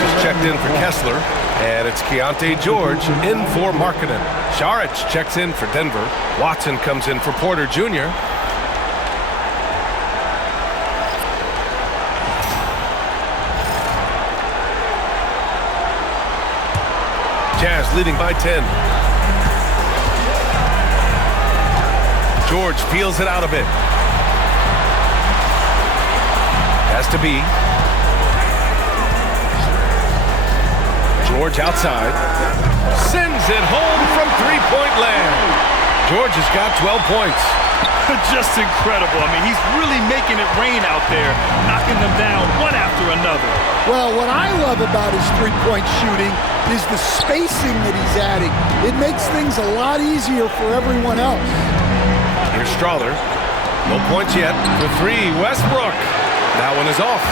has checked in for Kessler, and it's Keontae George in for Markkanen. Saric checks in for Denver. Watson comes in for Porter Jr. Jazz leading by 10. George peels it out a bit. Has to be. George outside. Sends it home from three-point land. George has got 12 points. Just incredible. I mean, he's really making it rain out there, knocking them down one after another. Well, what I love about his three-point shooting is the spacing that he's adding. It makes things a lot easier for everyone else. Here's Strawther. No points yet for three. Westbrook. That one is off.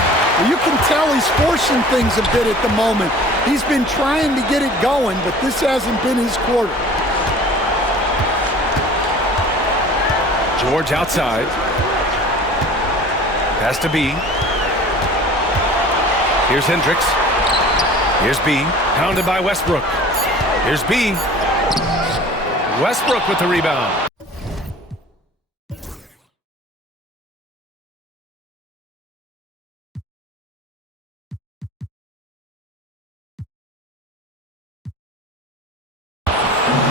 You can tell he's forcing things a bit at the moment. He's been trying to get it going, but this hasn't been his quarter. George outside. Has to be. Here's Hendricks. Here's B. Pounded by Westbrook. Here's B. Westbrook with the rebound.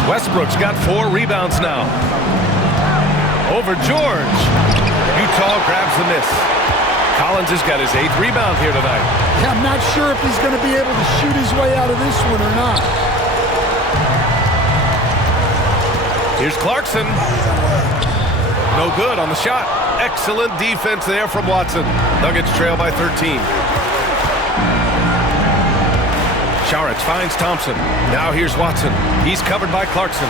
Westbrook's got 4 rebounds now. Over George. Utah grabs the miss. Collins has got his 8th rebound here tonight. Yeah, I'm not sure if he's going to be able to shoot his way out of this one or not. Here's Clarkson. No good on the shot. Excellent defense there from Watson. Nuggets trail by 13. Saric finds Thompson. Now here's Watson. He's covered by Clarkson.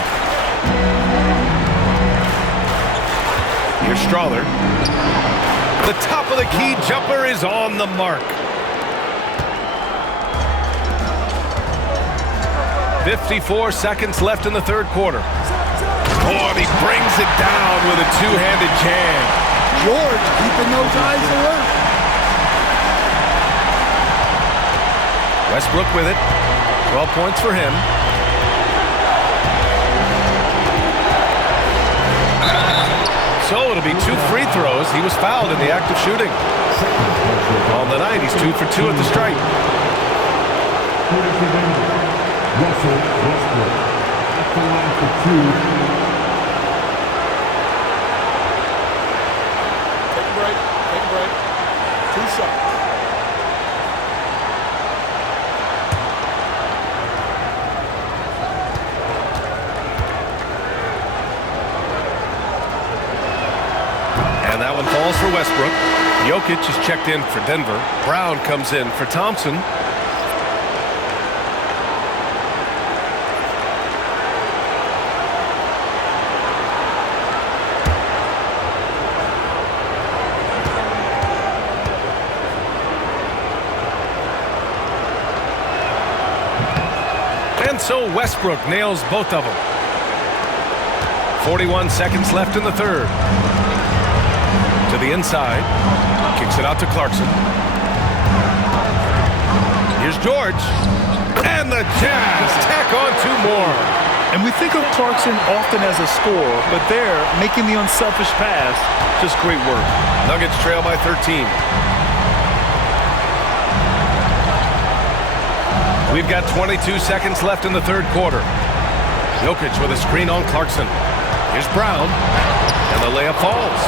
Here's Strawther. The top of the key jumper is on the mark. 54 seconds left in the third quarter. Oh, and he brings it down with a two-handed jam. George keeping those eyes alert. Westbrook with it. 12 points for him. So it'll be 2 free throws. He was fouled in the act of shooting. On the night, he's 2 for 2 at the stripe. Russell Westbrook at the line for 2. Take a break. 2 shots. And that one falls for Westbrook. Jokic is checked in for Denver. Brown comes in for Thompson. And so Westbrook nails both of them. 41 seconds left in the third. To the inside. Kicks it out to Clarkson. Here's George. And the Jazz tack on 2 more. And we think of Clarkson often as a scorer, but there, making the unselfish pass, just great work. Nuggets trail by 13. We've got 22 seconds left in the third quarter. Jokic with a screen on Clarkson. Here's Brown. And the layup falls.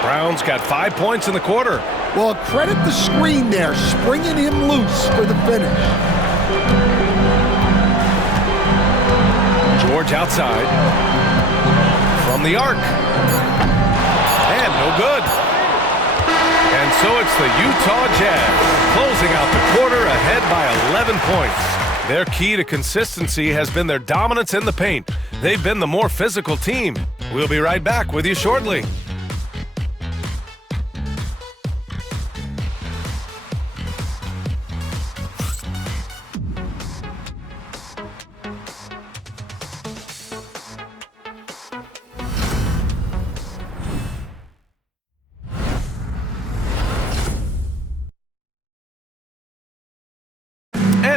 Brown's got 5 points in the quarter. Well, credit the screen there, springing him loose for the finish. George outside. From the arc. And no good. And so it's the Utah Jazz closing out the quarter ahead by 11 points. Their key to consistency has been their dominance in the paint. They've been the more physical team. We'll be right back with you shortly.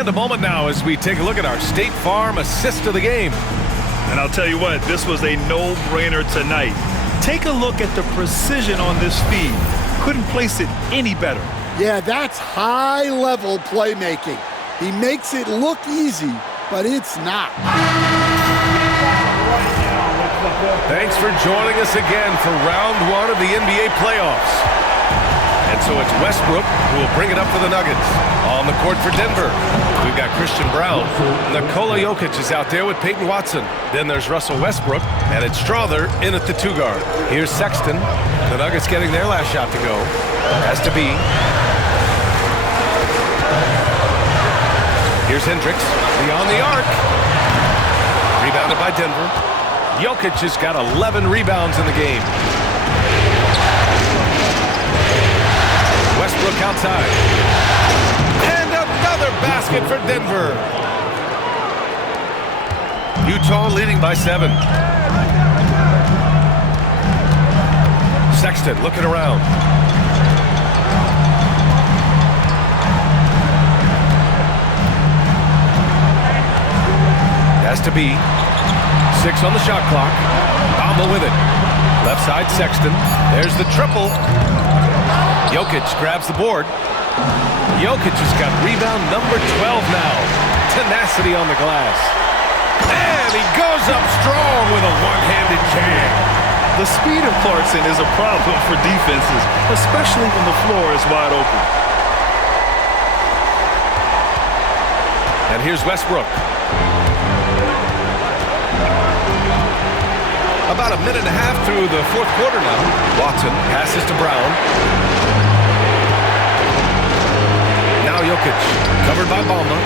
And a moment now as we take a look at our State Farm assist of the game. And I'll tell you what, this was a no-brainer tonight. Take a look at the precision on this feed. Couldn't place it any better. Yeah, that's high-level playmaking. He makes it look easy, but it's not. Thanks for joining us again for round one of the NBA playoffs. And so it's Westbrook who will bring it up for the Nuggets. On the court for Denver, we've got Christian Brown. Nikola Jokic is out there with Peyton Watson. Then there's Russell Westbrook, and it's Strawther in at the 2 guard. Here's Sexton. The Nuggets getting their last shot to go. Has to be. Here's Hendricks beyond the arc. Rebounded by Denver. Jokic has got 11 rebounds in the game. Westbrook outside. And another basket for Denver. Utah leading by 7. Sexton looking around. Has to be. 6 on the shot clock. Bamba with it. Left side Sexton. There's the triple. Jokic grabs the board. Jokic has got rebound number 12 now. Tenacity on the glass. And he goes up strong with a one-handed jam. The speed of Clarkson is a problem for defenses, especially when the floor is wide open. And here's Westbrook. About a minute and a half through the fourth quarter now. Watson passes to Brown. Now Jokic, covered by Bamba,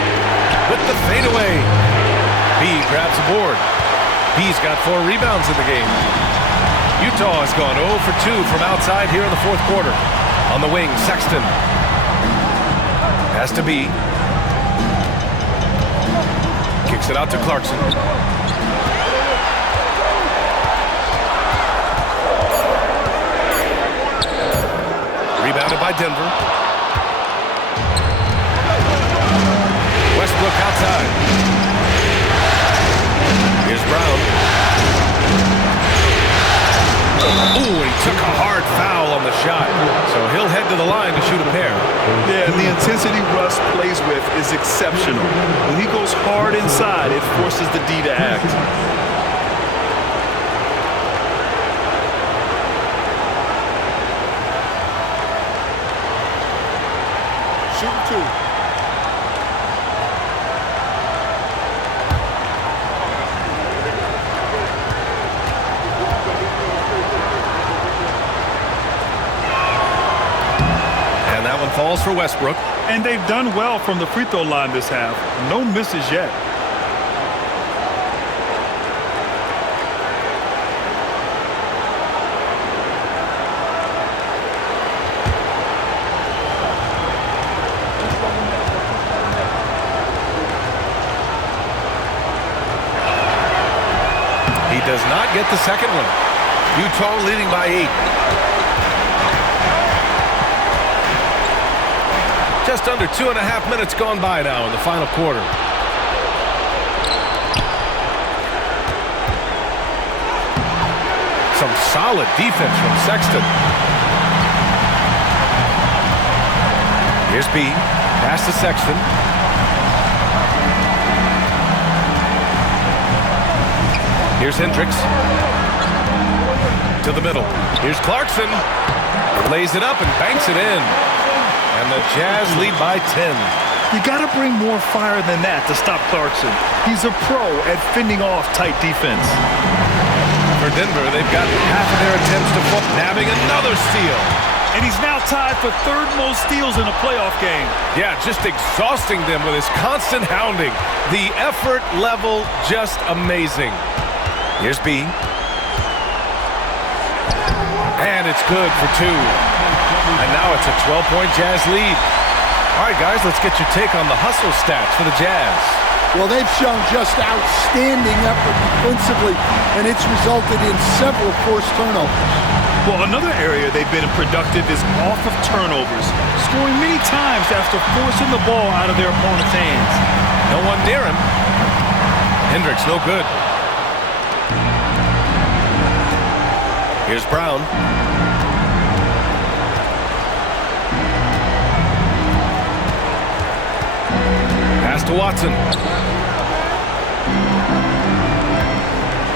with the fadeaway. B grabs the board. B's got 4 rebounds in the game. Utah has gone 0 for 2 from outside here in the fourth quarter. On the wing, Sexton. Has to be. Kicks it out to Clarkson. Rebounded by Denver. Westbrook outside. Here's Brown. Ooh, he took a hard foul on the shot. So he'll head to the line to shoot a pair. Yeah, the intensity Russ plays with is exceptional. When he goes hard inside, it forces the D to act. Shooting 2. And that one falls for Westbrook. And they've done well from the free throw line this half. No misses yet. He does not get the second one. Utah leading by 8. Just under 2.5 minutes gone by now in the final quarter. Some solid defense from Sexton. Here's B. Pass to Sexton. Here's Hendricks. To the middle. Here's Clarkson. Lays it up and banks it in. And the Jazz lead by 10. You got to bring more fire than that to stop Clarkson. He's a pro at fending off tight defense. For Denver, they've got half of their attempts to fall, nabbing another steal. And he's now tied for 3rd most steals in a playoff game. Yeah, just exhausting them with his constant hounding. The effort level just amazing. Here's B. And it's good for 2. And now it's a 12-point Jazz lead. All right, guys, let's get your take on the hustle stats for the Jazz. Well, they've shown just outstanding effort defensively, and it's resulted in several forced turnovers. Well, another area they've been productive is off of turnovers, scoring many times after forcing the ball out of their opponent's hands. No one near him. Hendricks, no good. Here's Brown. Pass to Watson.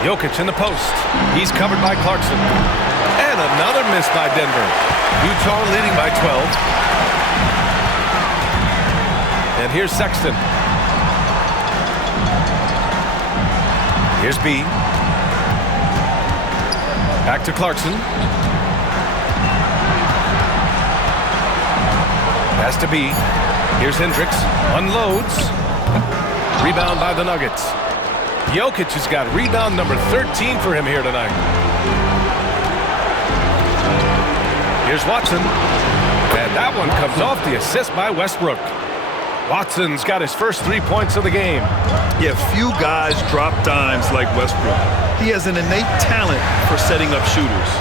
Jokic in the post. He's covered by Clarkson. And another miss by Denver. Utah leading by 12. And here's Sexton. Here's B. Back to Clarkson. Pass to B. Here's Hendricks. Unloads. Rebound by the Nuggets. Jokic has got rebound number 13 for him here tonight. Here's Watson. And that one comes off the assist by Westbrook. Watson's got his first 3 points of the game. Yeah, few guys drop dimes like Westbrook. He has an innate talent for setting up shooters.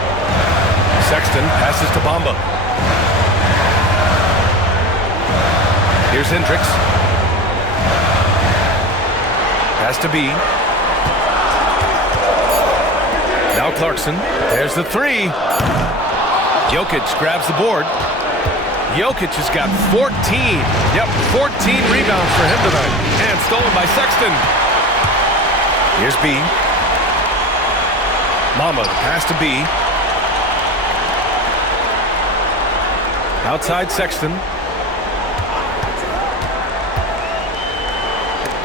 Sexton passes to Bamba. Here's Hendricks. Pass to B. Now Clarkson. There's the three. Jokic grabs the board. Jokic has got 14. Yep, 14 rebounds for him tonight. And stolen by Sexton. Here's B. Mama, pass to B. Outside Sexton.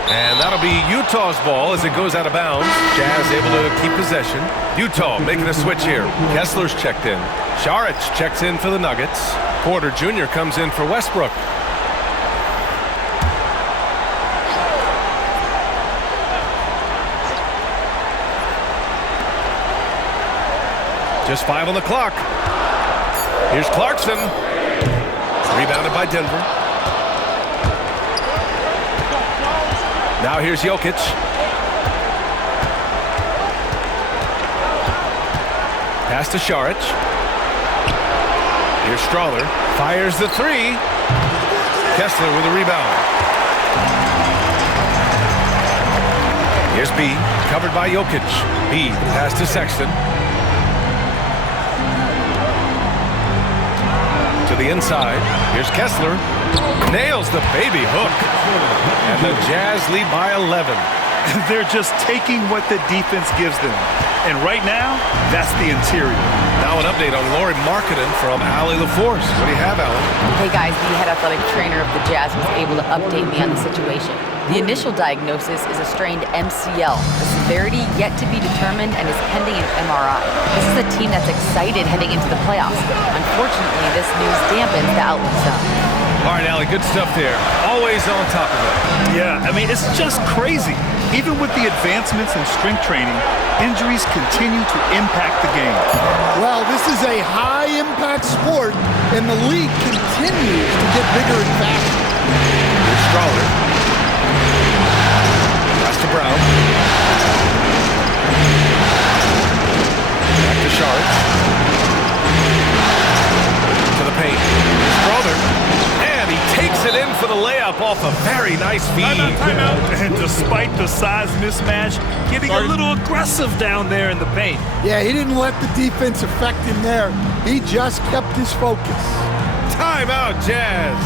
And that'll be Utah's ball as it goes out of bounds. Jazz able to keep possession. Utah making a switch here. Kessler's checked in. Saric checks in for the Nuggets. Porter Jr. comes in for Westbrook. Just 5 on the clock. Here's Clarkson. Rebounded by Denver. Now here's Jokic. Pass to Saric. Here's Strawler. Fires the three. Kessler with a rebound. Here's B. Covered by Jokic. B. Pass to Sexton. To the inside. Here's Kessler. Nails the baby hook. And the Jazz lead by 11. They're just taking what the defense gives them. And right now, that's the interior. Now an update on Lauri Markkanen from Allie LaForce. What do you have, Allie? Hey guys, the head athletic trainer of the Jazz was able to update me on the situation. The initial diagnosis is a strained MCL. The severity yet to be determined and is pending an MRI. This is a team that's excited heading into the playoffs. Unfortunately, this news dampens the outlook some. All right, Allie, good stuff there. Always on top of it. Yeah, I mean, it's just crazy. Even with the advancements in strength training, injuries continue to impact the game. Well, this is a high-impact sport, and the league continues to get bigger and faster. Here's Strawler. Pass to Brown. Back to Saric. To the paint. Strawler. And he takes it in for the layup off a very nice feed. Timeout. And despite the size mismatch, getting a little aggressive down there in the paint. Yeah, he didn't let the defense affect him there. He just kept his focus. Timeout, Jazz.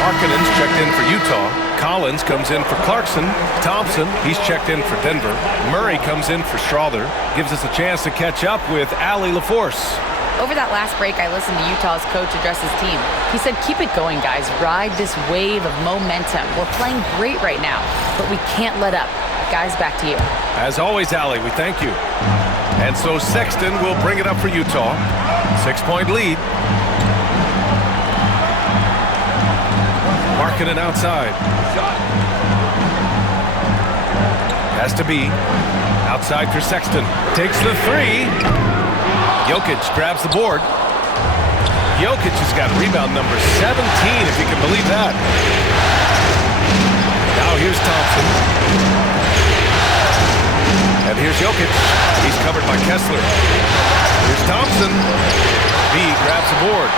Markkanen's checked in for Utah. Collins comes in for Clarkson. Thompson, he's checked in for Denver. Murray comes in for Strawler. Gives us a chance to catch up with Allie LaForce. Over that last break, I listened to Utah's coach address his team. He said, keep it going, guys. Ride this wave of momentum. We're playing great right now, but we can't let up. Guys, back to you. As always, Allie, we thank you. And so Sexton will bring it up for Utah. 6-point lead. Markkanen outside. Has to be. Outside for Sexton. Takes the three. Jokic grabs the board. Jokic has got rebound number 17, if you can believe that. Now here's Thompson. And here's Jokic. He's covered by Kessler. Here's Thompson. B grabs the board.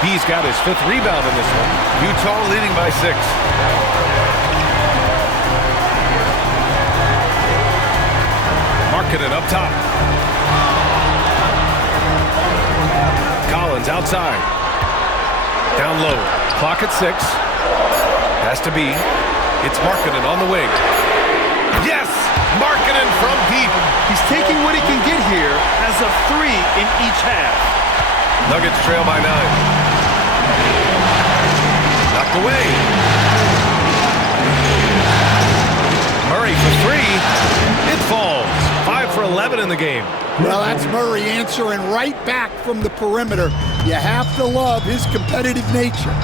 B's got his 5th rebound in this one. Utah leading by 6. Markkanen up top. Collins outside. Down low. Clock at 6. Has to be. It's Markkanen on the wing. Yes! Markkanen from deep. He's taking what he can get here as a 3 in each half. Nuggets trail by 9. Knocked away. Murray for 3. It falls. 5 for 11 in the game. Well, that's Murray answering right back from the perimeter. You have to love his competitive nature.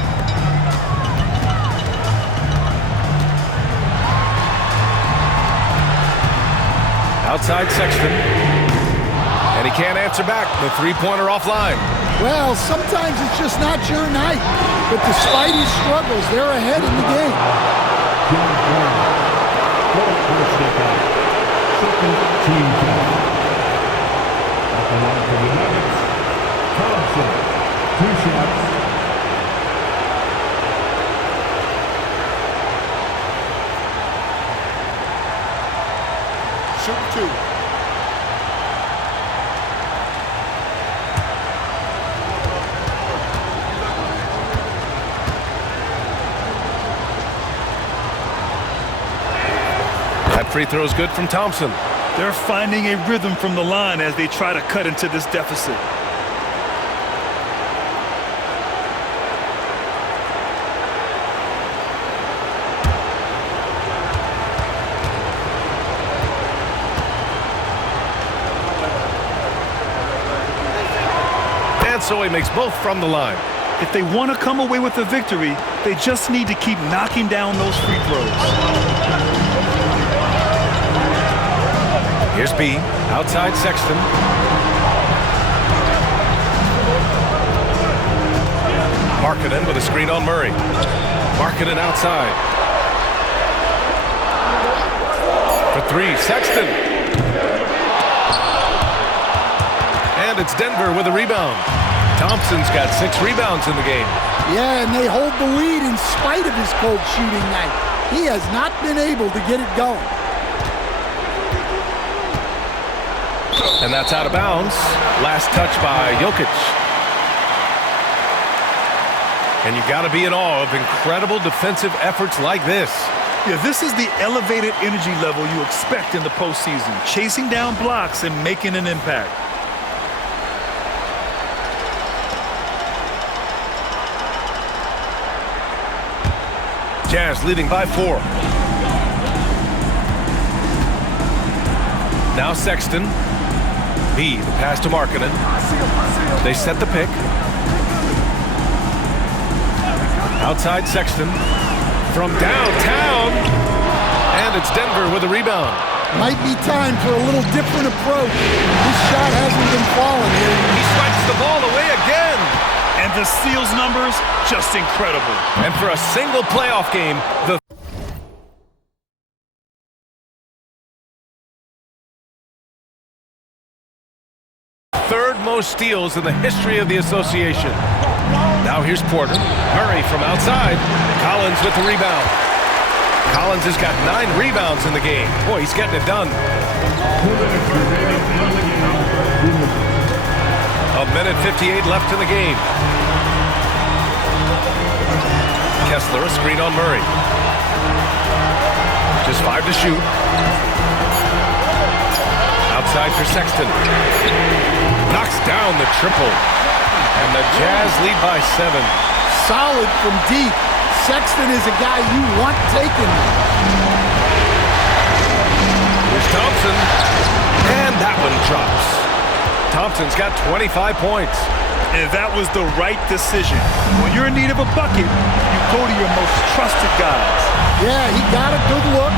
Outside Sexton. And he can't answer back. The three-pointer offline. Well, sometimes it's just not your night. But despite his struggles, they're ahead in the game. Second team foul. At the line for the Nuggets, Thompson. 2 shots. Shoot 2. That free throw is good from Thompson. They're finding a rhythm from the line as they try to cut into this deficit. And so he makes both from the line. If they want to come away with a victory, they just need to keep knocking down those free throws. Here's B. Outside Sexton. Markkanen with a screen on Murray. Markkanen outside. For 3, Sexton. And it's Denver with a rebound. Thompson's got 6 rebounds in the game. Yeah, and they hold the lead in spite of his cold shooting night. He has not been able to get it going. And that's out of bounds. Last touch by Jokic. And you got to be in awe of incredible defensive efforts like this. Yeah, this is the elevated energy level you expect in the postseason. Chasing down blocks and making an impact. Jazz leading by 4. Now Sexton. B, the pass to Markkanen. They set the pick. Outside Sexton. From downtown. And it's Denver with a rebound. Might be time for a little different approach. This shot hasn't been falling here. He swipes the ball away again. And the steals numbers, just incredible. And for a single playoff game, the third most steals in the history of the association. Now here's Porter. Murray from outside. Collins with the rebound. Collins has got 9 rebounds in the game. Boy, he's getting it done. A minute 58 left in the game. Kessler, a screen on Murray. Just 5 to shoot. Outside for Sexton. Knocks down the triple. And the Jazz lead by 7. Solid from deep. Sexton is a guy you want taken. Here's Thompson. And that one drops. Thompson's got 25 points. And that was the right decision. When you're in need of a bucket, you go to your most trusted guys. Yeah, he got a good look.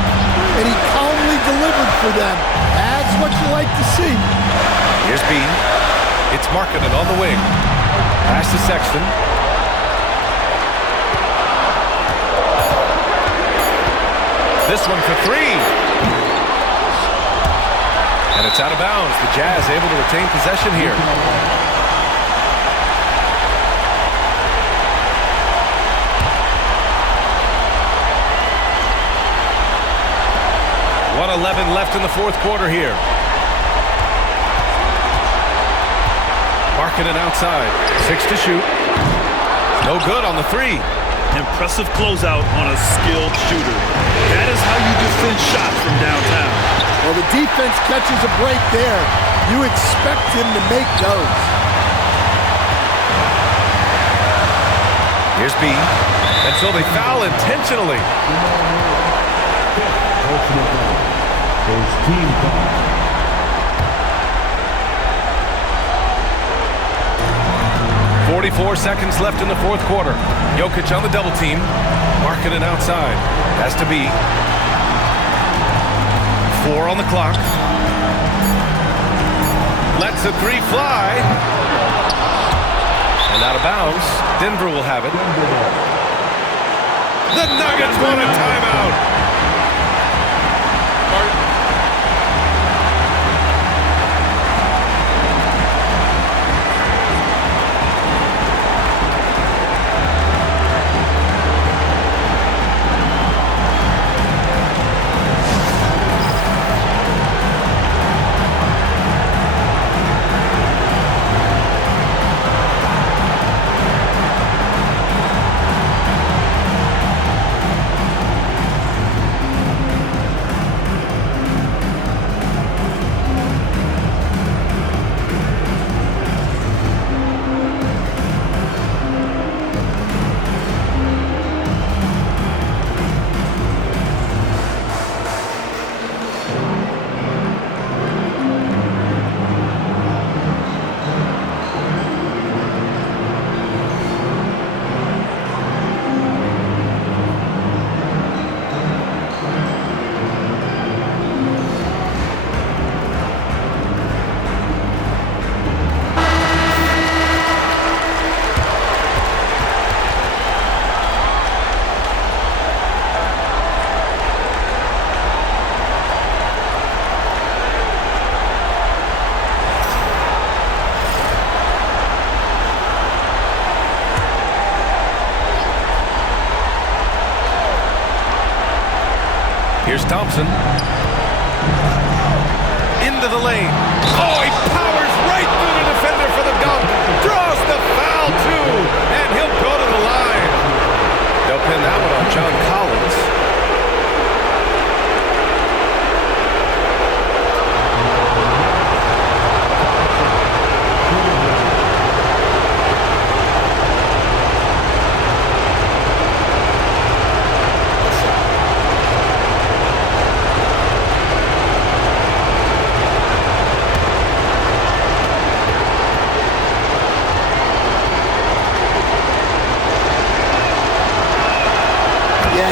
and he calmly delivered for them. That's what you like to see. Here's B. It's Markkanen on the wing. Pass to Sexton. This one for three. And it's out of bounds. The Jazz able to retain possession here. .11 left in the fourth quarter here. Markkanen outside. 6 to shoot. No good on the three. Impressive closeout on a skilled shooter. That is how you defend shots from downtown. Well, the defense catches a break there. You expect him to make those. Here's B. And so they foul intentionally. His team foul. 44 seconds left in the fourth quarter. Jokic on the double team. Markkanen outside. Has to be. 4 on the clock. Lets the three fly. And out of bounds. Denver will have it. The Nuggets want a timeout. Here's Thompson. Into the lane. Oh, he powers right through the defender for the dunk. Draws the foul, too. And he'll go to the line. They'll pin that one on John Collins.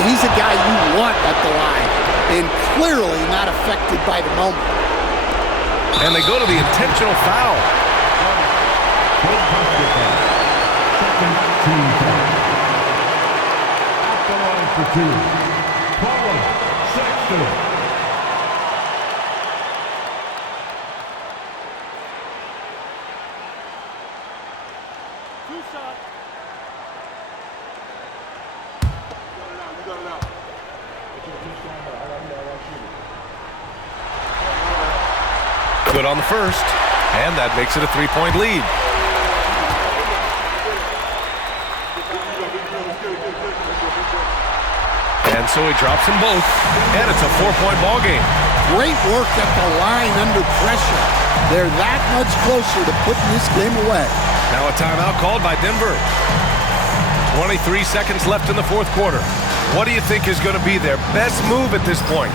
He's a guy you want at the line, and clearly not affected by the moment. And they go to the intentional foul. Second team foul. At the line for two. Colin Sexton. Good on the first, and that makes it a three-point lead. And so he drops them both, and it's a four-point ball game. Great work at the line under pressure. They're that much closer to putting this game away. Now a timeout called by Denver. 23 seconds left in the fourth quarter. What do you think is going to be their best move at this point?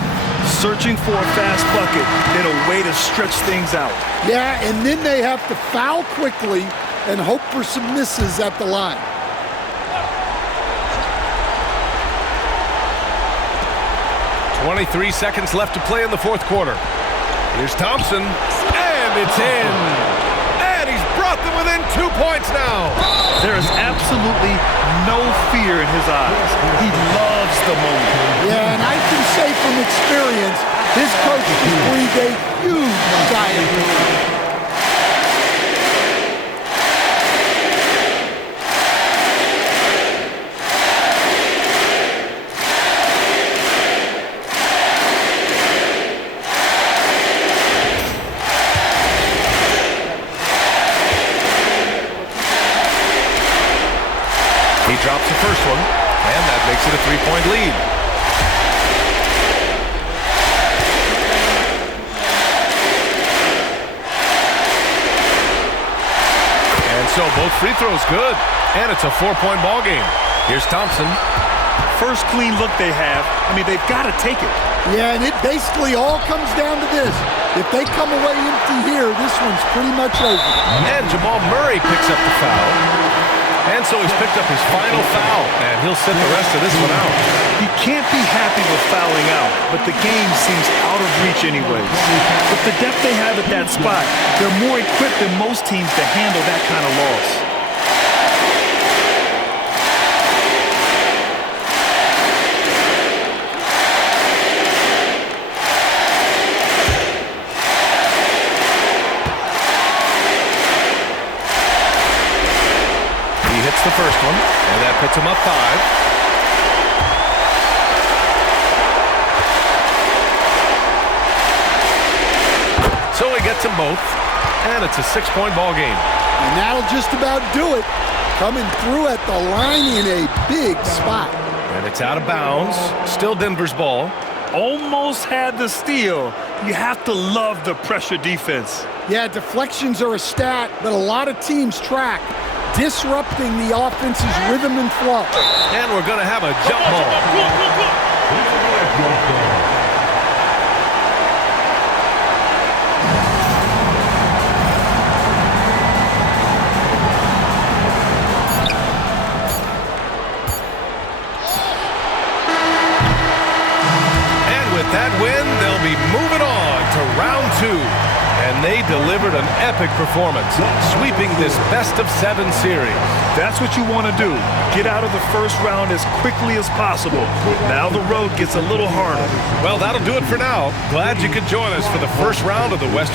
Searching for a fast bucket and a way to stretch things out. Yeah, and then they have to foul quickly and hope for some misses at the line. 23 seconds left to play in the fourth quarter. Here's Thompson, and it's in. And he's brought them within 2 points now. There is absolutely no fear in his eyes. He loves the moment. Yeah, and I can say from experience, his coach has breathed a huge sigh of relief. He drops the first one, and that makes it a 3-point lead. And so both free throws good, and it's a 4-point ball game. Here's Thompson. First clean look they have. I mean, they've got to take it. Yeah, and it basically all comes down to this. If they come away empty here, this one's pretty much over. And Jamal Murray picks up the foul. And so he's picked up his final foul, and he'll sit the rest of this one out. He can't be happy with fouling out, but the game seems out of reach anyways. With the depth they have at that spot, they're more equipped than most teams to handle that kind of loss. The first one, and that puts him up 5. So he gets them both, and it's a 6-point ball game. And that'll just about do it. Coming through at the line in a big spot. And it's out of bounds. Still Denver's ball. Almost had the steal. You have to love the pressure defense. Yeah, deflections are a stat that a lot of teams track, disrupting the offense's rhythm and flow. And we're going to have a jump ball. And with that win, they'll be moving on to round 2. And they delivered an epic performance, sweeping this best-of-7 series. That's what you want to do. Get out of the first round as quickly as possible. Now the road gets a little harder. Well, that'll do it for now. Glad you could join us for the first round of the Western